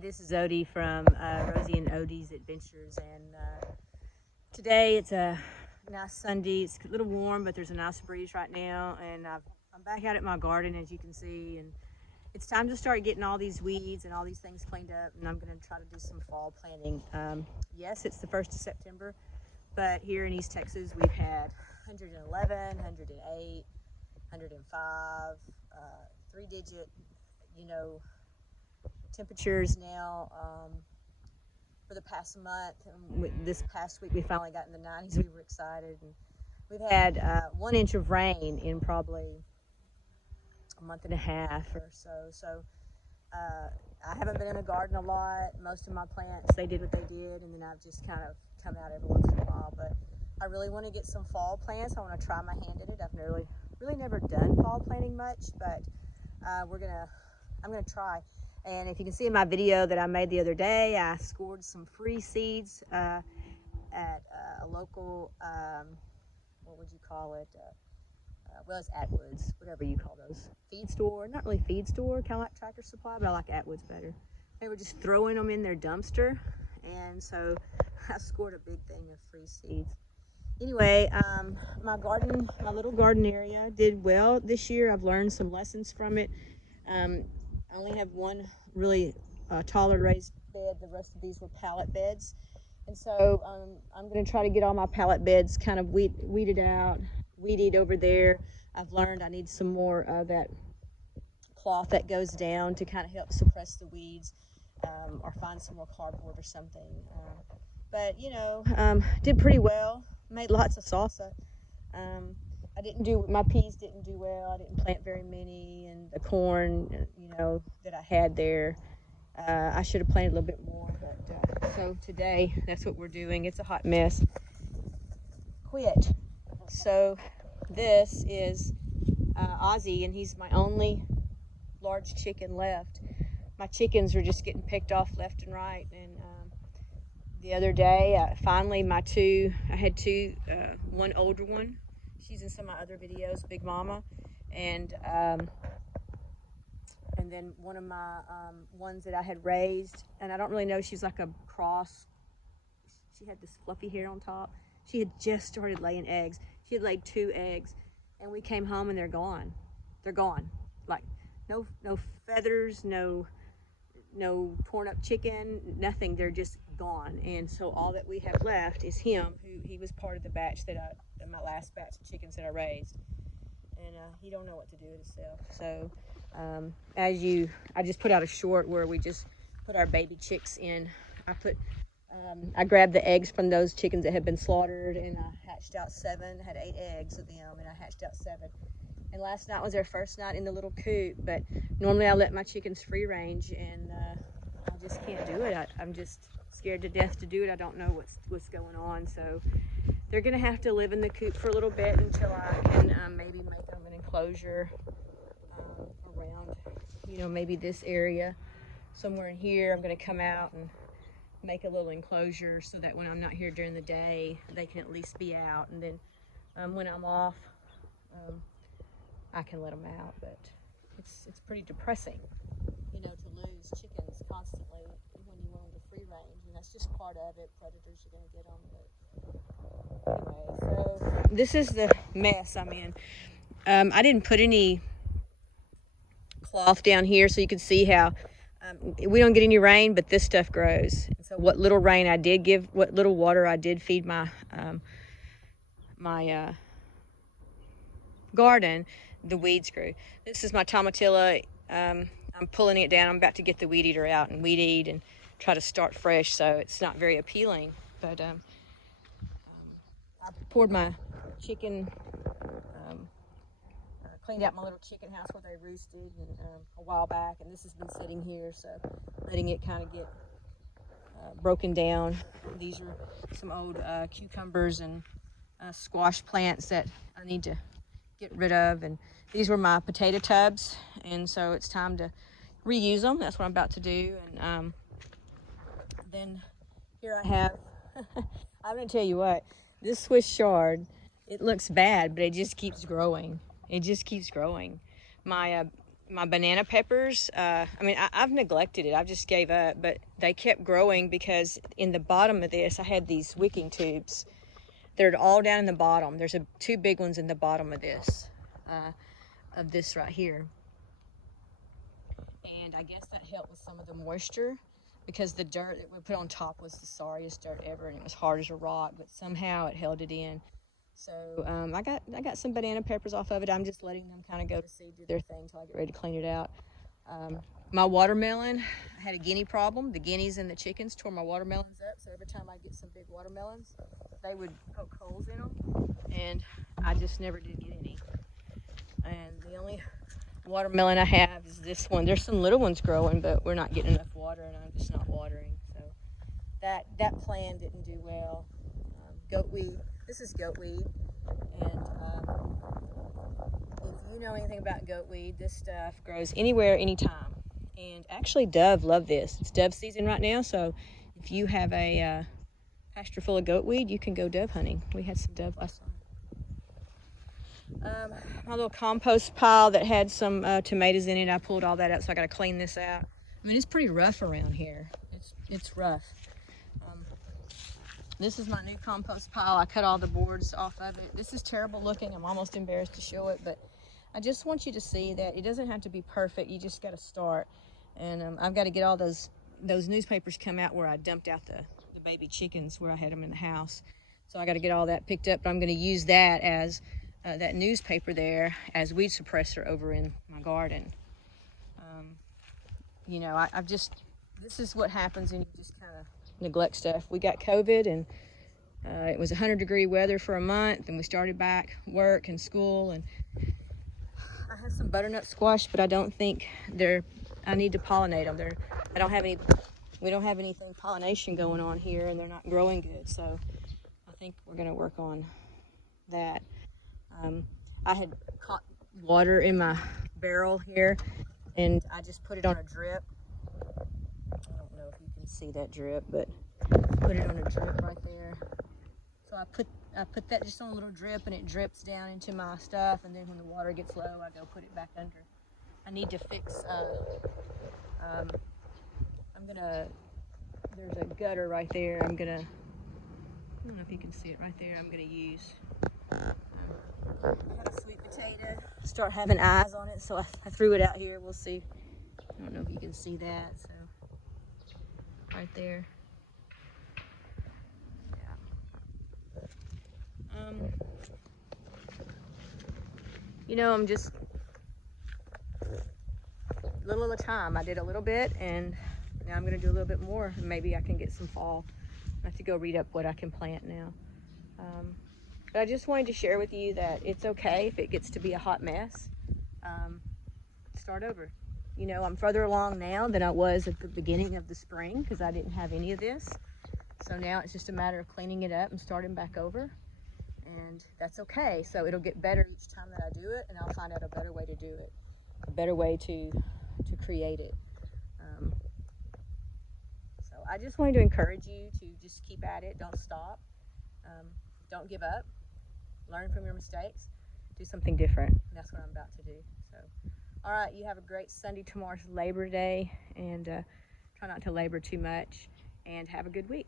this is Odie from Rosie and Odie's Adventures, and today it's a nice Sunday. It's a little warm, but there's a nice breeze right now, and I'm back out at my garden, as you can see, and it's time to start getting all these weeds and all these things cleaned up, and I'm going to try to do some fall planting. Yes, it's the 1st of September, but here in East Texas, we've had 111, 108, 105, three-digit, temperatures now for the past month. This past week we finally got in the 90s. We were excited, and we've had 1 inch of rain in probably a month and a half or so. I haven't been in the garden a lot. Most of my plants, they did what they did, and then I've just kind of come out every once in a while. But I really want to get some fall plants. I want to try my hand at it. I've really never done fall planting much, but I'm gonna try. And if you can see in my video that I made the other day, I scored some free seeds at a local, what would you call it? Well, it's Atwoods, whatever you call those. Feed store, not really feed store, kind of like Tractor Supply, but I like Atwoods better. They were just throwing them in their dumpster, and so I scored a big thing of free seeds. Anyway, my little garden area did well this year. I've learned some lessons from it. I only have one really taller raised bed. The rest of these were pallet beds. And so I'm going to try to get all my pallet beds kind of weeded over there. I've learned I need some more of that cloth that goes down to kind of help suppress the weeds, or find some more cardboard or something. But, did pretty well. Made lots of salsa. My peas didn't do well. I didn't plant very many, and the corn, that I had there, I should have planted a little bit more, but so today, that's what we're doing. It's a hot mess. Quit. So this is Ozzy, and he's my only large chicken left. My chickens are just getting picked off left and right, and the other day, finally, I had two, one older one. She's in some of my other videos, Big Mama, and then one of my ones that I had raised, and I don't really know, she's like a cross. She had this fluffy hair on top. She had just started laying eggs. She had laid 2 eggs, and we came home and they're gone. They're gone. Like no feathers, no torn up chicken, nothing. They're just gone. And so all that we have left is him, who he was part of the batch my last batch of chickens that I raised, and he don't know what to do with himself. So I just put out a short where we just put our baby chicks in. I grabbed the eggs from those chickens that had been slaughtered, and I hatched out 7. Had 8 eggs of them, and I hatched out 7. And last night was their first night in the little coop, but normally I let my chickens free range, and I just can't do it. I'm just scared to death to do it. I don't know what's going on, so they're gonna have to live in the coop for a little bit until I can maybe make them an enclosure around, maybe this area. Somewhere in here, I'm gonna come out and make a little enclosure so that when I'm not here during the day, they can at least be out, and then when I'm off, I can let them out. But it's pretty depressing, to lose chickens constantly when you want them to free range, and that's just part of it. Predators are going to get them. But anyway, so this is the mess I'm in. I didn't put any cloth down here so you can see how we don't get any rain, but this stuff grows. And so what little rain I did give, what little water I did feed my garden, the weeds grew. This is my tomatilla. I'm pulling it down. I'm about to get the weed eater out and weed eat and try to start fresh, so it's not very appealing. But I poured my chicken, cleaned out my little chicken house where they roosted a while back, and this has been sitting here, so letting it kind of get broken down. These are some old cucumbers and squash plants that I need to get rid of, and these were my potato tubs, and so it's time to reuse them. That's what I'm about to do. And then here I have I'm gonna tell you what, this Swiss chard, it looks bad, but it just keeps growing. My my banana peppers, I mean, I've neglected it. I just gave up, but they kept growing because in the bottom of this, I had these wicking tubes. They're all down in the bottom. There's two big ones in the bottom of this right here. And I guess that helped with some of the moisture because the dirt that we put on top was the sorriest dirt ever, and it was hard as a rock, but somehow it held it in. So I got some banana peppers off of it. I'm just letting them kind of go to seed, do their thing until I get ready to clean it out. My watermelon, I had a guinea problem. The guineas and the chickens tore my watermelons up, so every time I get some big watermelons, they would poke holes in them, and I just never did get any. And the only watermelon I have is this one. There's some little ones growing, but we're not getting enough water, and I'm just not watering. So that plan didn't do well. Goatweed. This is goatweed, and if you know anything about goatweed, this stuff grows anywhere, anytime. And actually, dove love this. It's dove season right now, so if you have a pasture full of goatweed, you can go dove hunting. We had some dove last summer. My little compost pile that had some tomatoes in it, I pulled all that out, so I got to clean this out. I mean, it's pretty rough around here. It's rough. This is my new compost pile. I cut all the boards off of it. This is terrible looking. I'm almost embarrassed to show it, but I just want you to see that it doesn't have to be perfect. You just got to start. And I've got to get all those newspapers come out where I dumped out the baby chickens where I had them in the house. So I got to get all that picked up, but I'm going to use that as that newspaper there as weed suppressor over in my garden. You know, this is what happens when you just kind of neglect stuff. We got COVID, and it was 100-degree weather for a month, and we started back work and school, and I have some butternut squash, but I don't think I need to pollinate them. We don't have anything pollination going on here, and they're not growing good, so I think we're going to work on that. I had caught water in my barrel here, and I just put it on a drip. I don't know if you can see that drip, but put it on a drip right there. So I put that just on a little drip, and it drips down into my stuff, and then when the water gets low, I go put it back under. I need to fix, there's a gutter right there. I don't know if you can see it right there. I'm gonna use, I have a sweet potato, start having eyes on it, so I threw it out here. We'll see. I don't know if you can see that, so right there. Yeah. You know, I'm just little at a time. I did a little bit, and now I'm going to do a little bit more, and maybe I can get some fall. I have to go read up what I can plant now. But I just wanted to share with you that it's okay if it gets to be a hot mess. Start over. You know, I'm further along now than I was at the beginning of the spring because I didn't have any of this. So now it's just a matter of cleaning it up and starting back over. And that's okay. So it'll get better each time that I do it, and I'll find out a better way to do it, a better way to create it. So I just wanted to encourage you to just keep at it. Don't stop. Don't give up. Learn from your mistakes. Do something different. And that's what I'm about to do. So, all right, you have a great Sunday. Tomorrow's Labor Day, and try not to labor too much, and have a good week.